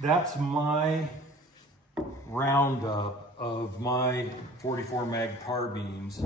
that's my roundup of my 44 mag carbines.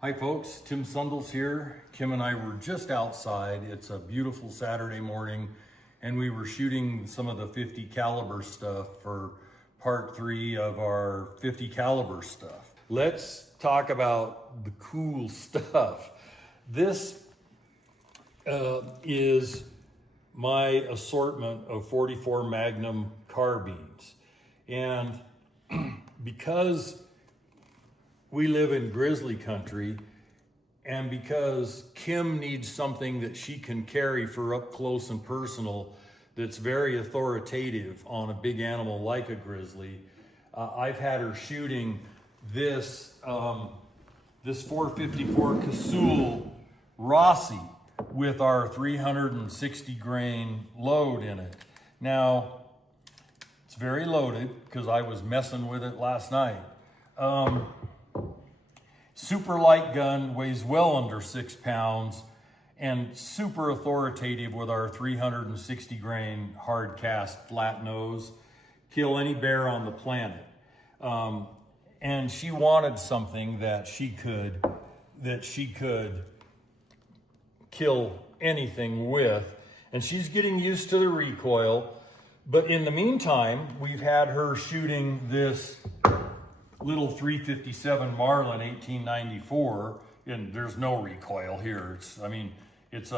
Hi folks, Tim Sundles here. Kim and I were just outside. It's a beautiful Saturday morning and we were shooting some of the 50 caliber stuff for part 3 of our 50 caliber stuff. Let's talk about the cool stuff. This is my assortment of 44 Magnum carbines. And because we live in grizzly country, and because Kim needs something that she can carry for up close and personal that's very authoritative on a big animal like a grizzly, I've had her shooting this 454 Casull Rossi with our 360 grain load in it. Now, it's very loaded because I was messing with it last night. Super light gun, weighs well under 6 pounds, and super authoritative with our 360 grain hard cast flat nose. Kill any bear on the planet. And she wanted something that she could kill anything with. And she's getting used to the recoil. But in the meantime, we've had her shooting this little 357 Marlin 1894, and there's no recoil here. It's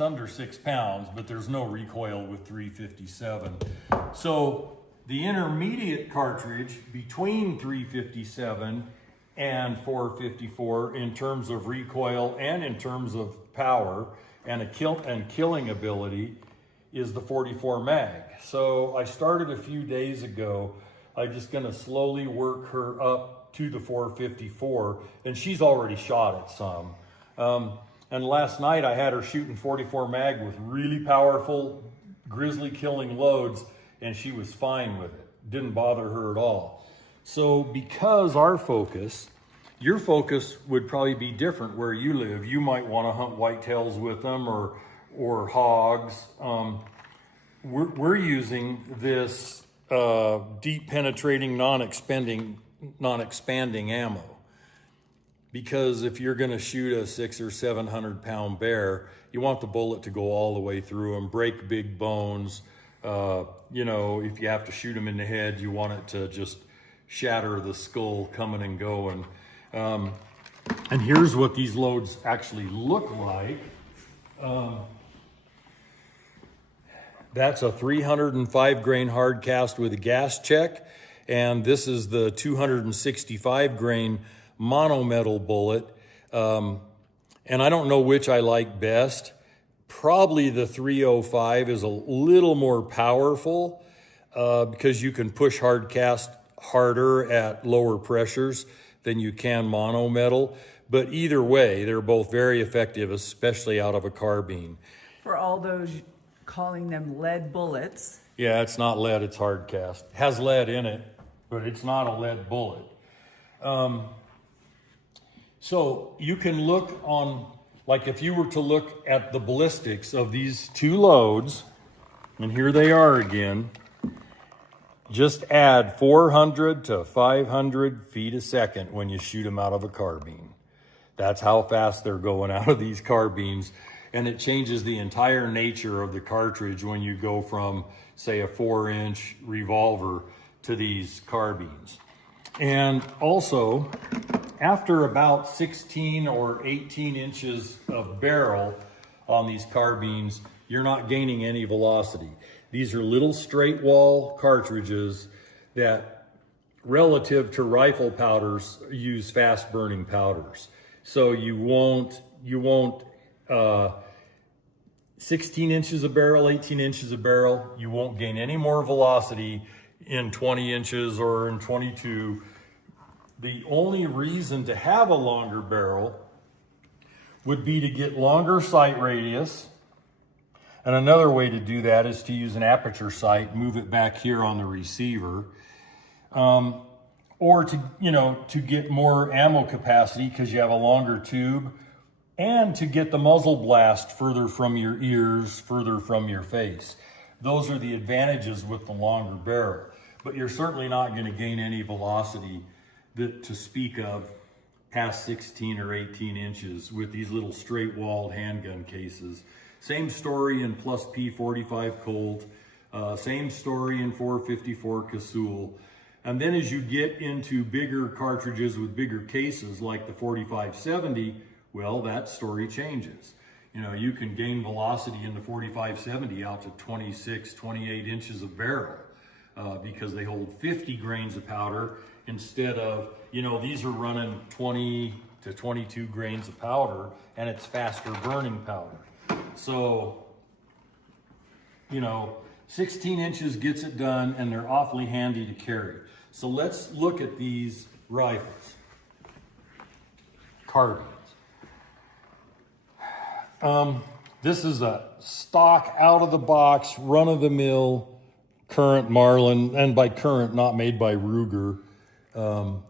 under 6 pounds, but there's no recoil with 357. So the intermediate cartridge between 357 and 454 in terms of recoil and in terms of power and killing ability is the 44 mag. So I started a few days ago. I'm just gonna slowly work her up to the 454, and she's already shot it some. And last night I had her shooting 44 mag with really powerful grizzly killing loads, and she was fine with it. Didn't bother her at all. So because your focus would probably be different where you live. You might wanna hunt whitetails with them or hogs. We're using this deep penetrating, non-expanding ammo, because if you're going to shoot a 600 or 700 pound bear, you want the bullet to go all the way through and break big bones. You know, if you have to shoot them in the head, you want it to just shatter the skull coming and going. And here's what these loads actually look like. That's a 305 grain hard cast with a gas check. And this is the 265 grain monometal bullet. And I don't know which I like best. Probably the 305 is a little more powerful because you can push hard cast harder at lower pressures than you can monometal. But either way, they're both very effective, especially out of a carbine. For all those calling them lead bullets. Yeah, it's not lead, it's hard cast. It has lead in it, but it's not a lead bullet. So you can look on, like if you were to look at the ballistics of these two loads, and here they are again, just add 400 to 500 feet a second when you shoot them out of a carbine. That's how fast they're going out of these carbines. And it changes the entire nature of the cartridge when you go from, say, a 4-inch revolver to these carbines. And also, after about 16 or 18 inches of barrel on these carbines, you're not gaining any velocity. These are little straight wall cartridges that, relative to rifle powders, use fast burning powders. So you won't 16 inches of barrel, 18 inches of barrel, you won't gain any more velocity in 20 inches or in 22. The only reason to have a longer barrel would be to get longer sight radius, And another way to do that is to use an aperture sight, move it back here on the receiver, or to get more ammo capacity because you have a longer tube, and to get the muzzle blast further from your ears, further from your face. Those are the advantages with the longer barrel, but you're certainly not going to gain any velocity to speak of past 16 or 18 inches with these little straight walled handgun cases. Same story in plus P45 Colt, same story in 454 Casull. And then as you get into bigger cartridges with bigger cases like the 4570, well, that story changes. You can gain velocity in the 4570 out to 26, 28 inches of barrel because they hold 50 grains of powder instead of, these are running 20 to 22 grains of powder, and it's faster burning powder. So, 16 inches gets it done, and they're awfully handy to carry. So let's look at these rifles. Carbines. This is a stock, out-of-the-box, run-of-the-mill, current Marlin, and by current, not made by Ruger.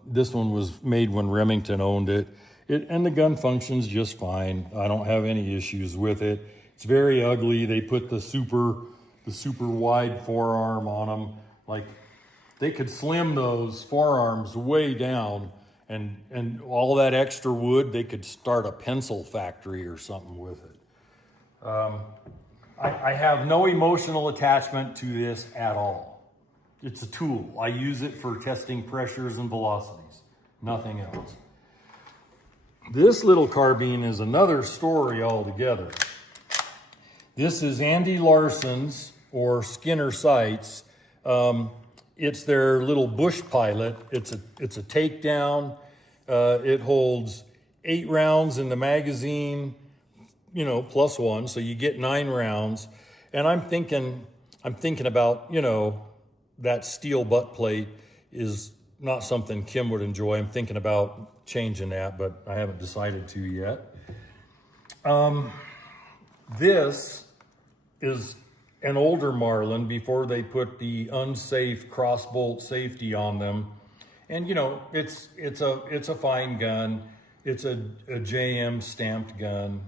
This one was made when Remington owned it. And the gun functions just fine. I don't have any issues with it. It's very ugly. They put the super wide forearm on them. Like, they could slim those forearms way down, and all that extra wood, they could start a pencil factory or something with it. I have no emotional attachment to this at all. It's a tool. I use it for testing pressures and velocities, nothing else. This little carbine is another story altogether. This is Andy Larson's, or Skinner Sights. It's their little bush pilot. It's a takedown. It holds 8 rounds in the magazine, plus 1, so you get 9 rounds. And I'm thinking about, that steel butt plate is not something Kim would enjoy. I'm thinking about changing that, but I haven't decided to yet. This is an older Marlin before they put the unsafe crossbolt safety on them. And it's a fine gun. It's a JM stamped gun.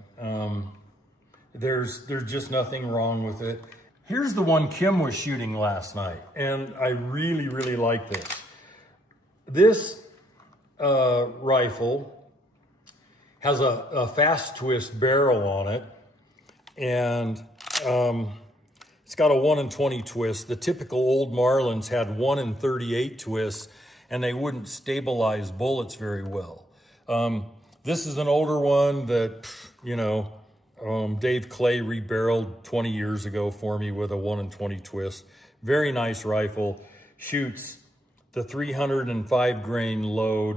There's just nothing wrong with it. Here's the one Kim was shooting last night, and I really, really like this. This rifle has a fast twist barrel on it, and it's got a 1 in 20 twist. The typical old Marlins had 1 in 38 twists, and they wouldn't stabilize bullets very well. This is an older one that, Dave Clay rebarreled 20 years ago for me with a 1 in 20 twist. Very nice rifle. Shoots the 305 grain load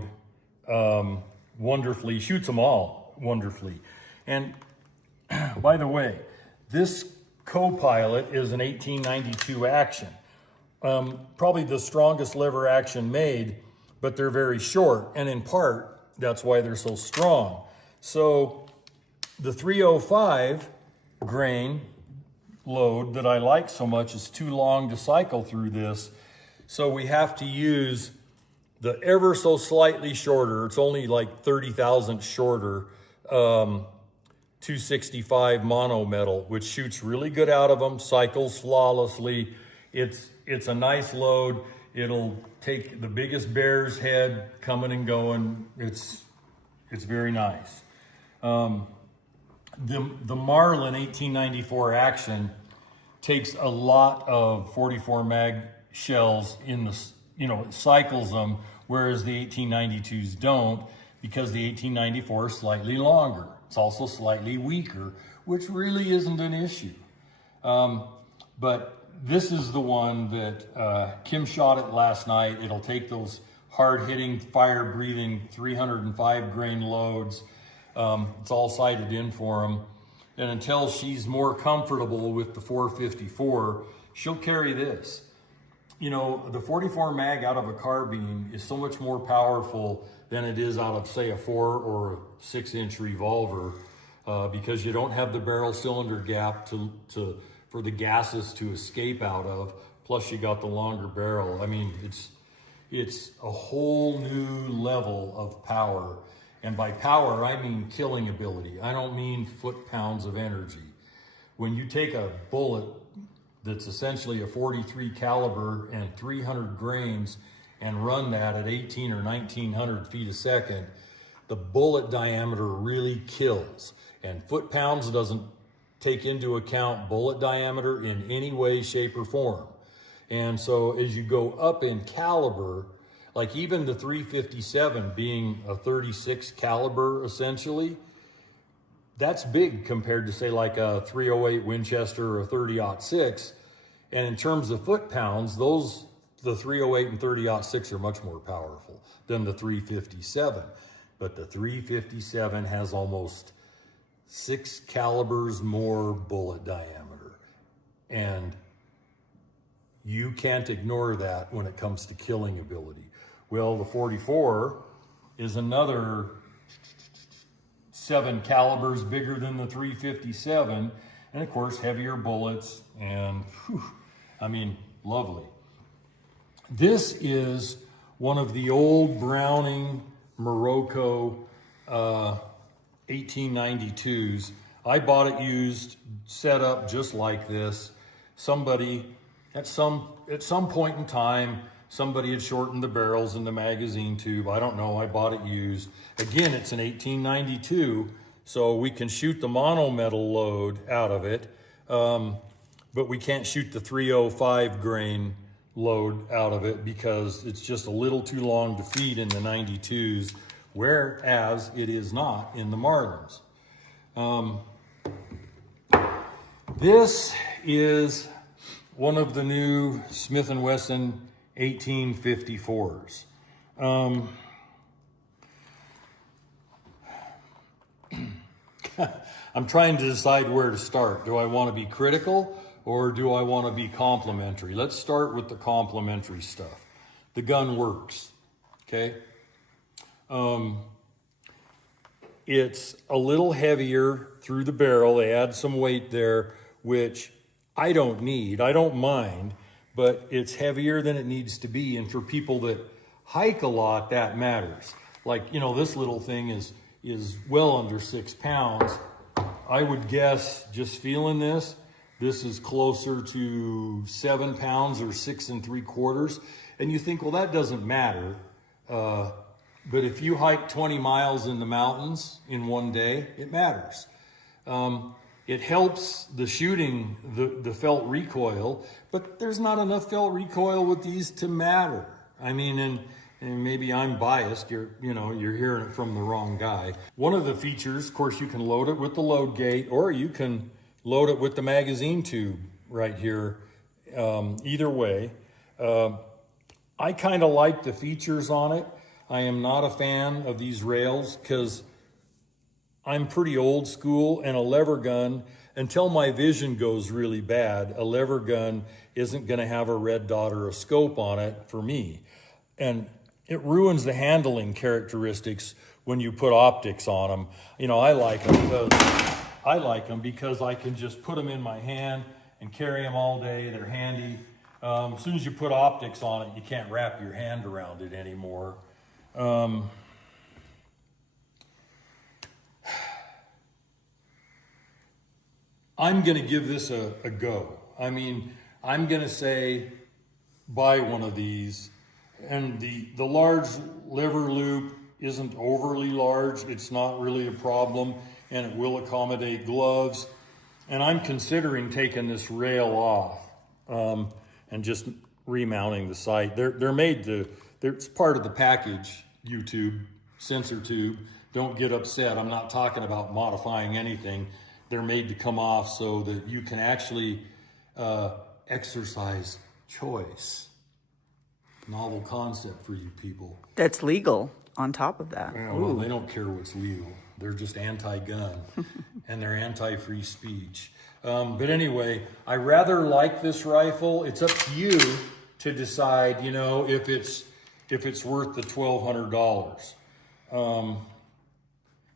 wonderfully. Shoots them all wonderfully. And by the way, this co-pilot is an 1892 action. Probably the strongest lever action made, but they're very short. And in part, that's why they're so strong. So the 305 grain load that I like so much is too long to cycle through this. So we have to use the ever so slightly shorter, it's only like 30 thousandths shorter, 265 mono metal, which shoots really good out of them, cycles flawlessly. It's a nice load. It'll take the biggest bear's head coming and going. It's very nice. The Marlin 1894 action takes a lot of 44 mag shells in the, it cycles them, whereas the 1892s don't, because the 1894 is slightly longer. It's also slightly weaker, which really isn't an issue. But this is the one that Kim shot it last night. It'll take those hard-hitting, fire-breathing 305 grain loads. It's all sighted in for them. And until she's more comfortable with the 454, she'll carry this. The 44 mag out of a carbine is so much more powerful than it is out of, say, a 4 or a 6 inch revolver. because you don't have the barrel cylinder gap for the gases to escape out of. Plus you got the longer barrel. I mean, it's a whole new level of power. And by power, I mean killing ability. I don't mean foot-pounds of energy. When you take a bullet that's essentially a 43 caliber and 300 grains and run that at 18 or 1900 feet a second, the bullet diameter really kills. And foot-pounds doesn't take into account bullet diameter in any way, shape, or form. And so as you go up in caliber, like even the 357 being a 36 caliber essentially, that's big compared to say like a 308 Winchester or a 30-06. And in terms of foot-pounds, the 308 and 30-06 are much more powerful than the 357. But the 357 has almost 6 calibers more bullet diameter. And you can't ignore that when it comes to killing ability. Well, the 44 is another 7 calibers bigger than the 357, and of course heavier bullets, and whew, I mean, lovely. This is one of the old Browning Morocco 1892s. I bought it used, set up just like this. Somebody at some point in time, somebody had shortened the barrels in the magazine tube. I don't know, I bought it used. Again, it's an 1892, so we can shoot the monometal load out of it, but we can't shoot the 305 grain load out of it because it's just a little too long to feed in the 92s, whereas it is not in the Marlins. This is one of the new Smith Wesson 1854s. I'm trying to decide where to start. Do I want to be critical or do I want to be complimentary? Let's start with the complimentary stuff. The gun works, okay? It's a little heavier through the barrel. They add some weight there, which I don't need. I don't mind, but it's heavier than it needs to be. And for people that hike a lot, that matters. Like, you know, this little thing is well under 6 pounds. I would guess, just feeling this is closer to 7 pounds or 6 3/4. And you think, well, that doesn't matter. But if you hike 20 miles in the mountains in one day, it matters. It helps the shooting, the felt recoil, but there's not enough felt recoil with these to matter. I mean, and maybe I'm biased, you're hearing it from the wrong guy. One of the features, of course, you can load it with the load gate, or you can load it with the magazine tube right here. Either way, I kind of like the features on it. I am not a fan of these rails because I'm pretty old school, and a lever gun, until my vision goes really bad, a lever gun isn't going to have a red dot or a scope on it for me. And it ruins the handling characteristics when you put optics on them. You know, I like them because I can just put them in my hand and carry them all day. They're handy. As soon as you put optics on it, you can't wrap your hand around it anymore. I'm going to give this a go. I mean, I'm going to say buy one of these. And the large lever loop isn't overly large. It's not really a problem, and it will accommodate gloves. And I'm considering taking this rail off and just remounting the sight. They're made to, it's part of the package, YouTube, sensor tube. Don't get upset. I'm not talking about modifying anything. They're made to come off so that you can actually exercise choice. Novel concept for you people. That's legal on top of that. Yeah, well, they don't care what's legal. They're just anti-gun and they're anti-free speech. But anyway, I rather like this rifle. It's up to you to decide, you know, if it's worth the $1,200.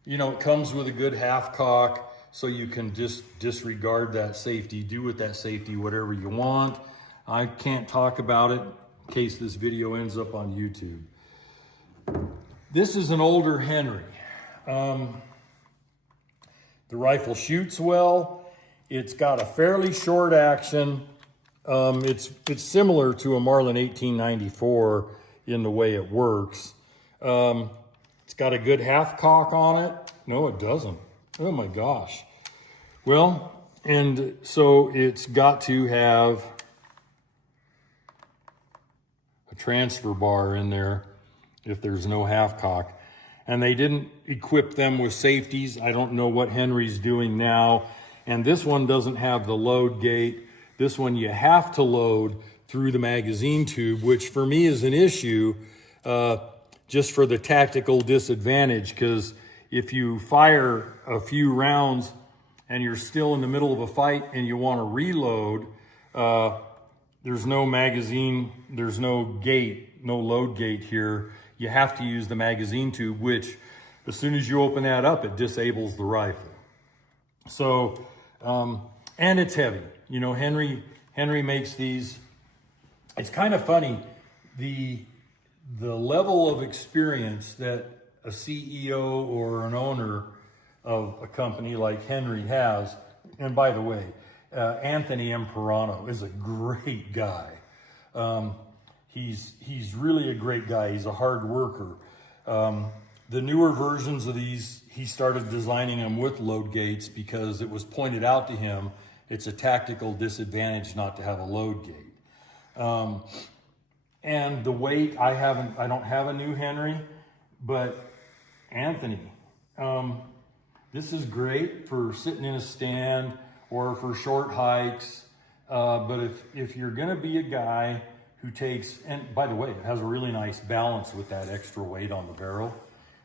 You know, it comes with a good half cock, so you can just disregard that safety, do with that safety whatever you want. I can't talk about it in case this video ends up on YouTube. This is an older Henry. The rifle shoots well. It's got a fairly short action. It's similar to a Marlin 1894 in the way it works. It's got a good half cock on it. No, it doesn't. Oh my gosh. Well, and so it's got to have a transfer bar in there if there's no half cock. And they didn't equip them with safeties. I don't know what Henry's doing now. And this one doesn't have the load gate. This one you have to load through the magazine tube, which for me is an issue just for the tactical disadvantage, because if you fire a few rounds and you're still in the middle of a fight and you want to reload, there's no magazine, there's no gate, no load gate here. You have to use the magazine tube, which as soon as you open that up, it disables the rifle. So, and it's heavy. You know, Henry makes these. It's kind of funny, the level of experience that a CEO or an owner of a company like Henry has. And by the way, Anthony Imperano is a great guy. He's really a great guy. He's a hard worker. The newer versions of these, he started designing them with load gates because it was pointed out to him it's a tactical disadvantage not to have a load gate. And the weight, I don't have a new Henry, but Anthony, this is great for sitting in a stand or for short hikes. But if you're gonna be a guy who takes, and by the way, it has a really nice balance with that extra weight on the barrel.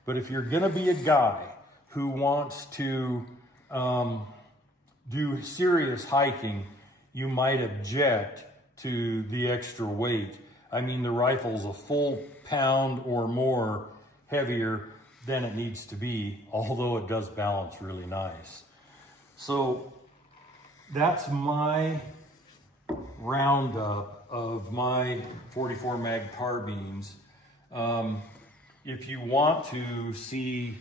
But if you're gonna be a guy who wants to do serious hiking, you might object to the extra weight. I mean, the rifle's a full pound or more heavier than it needs to be, although it does balance really nice. So that's my roundup of my 44 mag carbines. If you want to see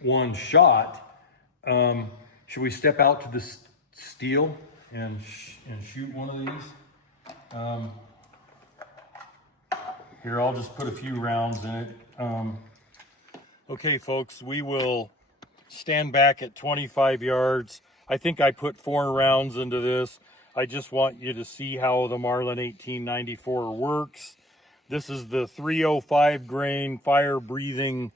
one shot, should we step out to the steel and shoot one of these? Here, I'll just put a few rounds in it. Okay, folks, we will stand back at 25 yards. I think I put 4 rounds into this. I just want you to see how the Marlin 1894 works. This is the 305 grain fire breathing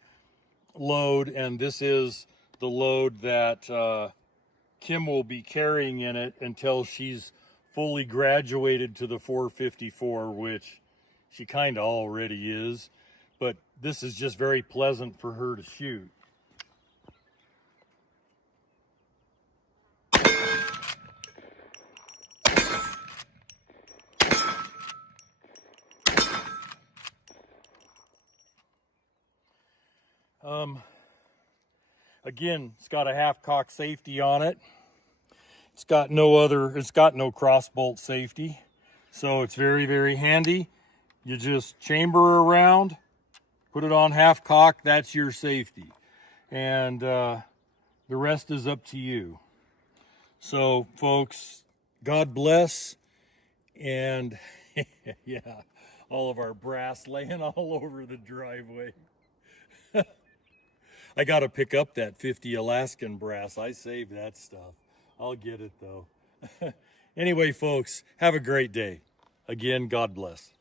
load, and this is the load that Kim will be carrying in it until she's fully graduated to the 454, which she kind of already is, but this is just very pleasant for her to shoot. Again, it's got a half cock safety on it. It's got no cross bolt safety. So it's very, very handy. You just chamber around, put it on half cock, that's your safety. And the rest is up to you. So folks, God bless. And yeah, all of our brass laying all over the driveway. I got to pick up that 50 Alaskan brass. I saved that stuff. I'll get it though. Anyway, folks, have a great day. Again, God bless.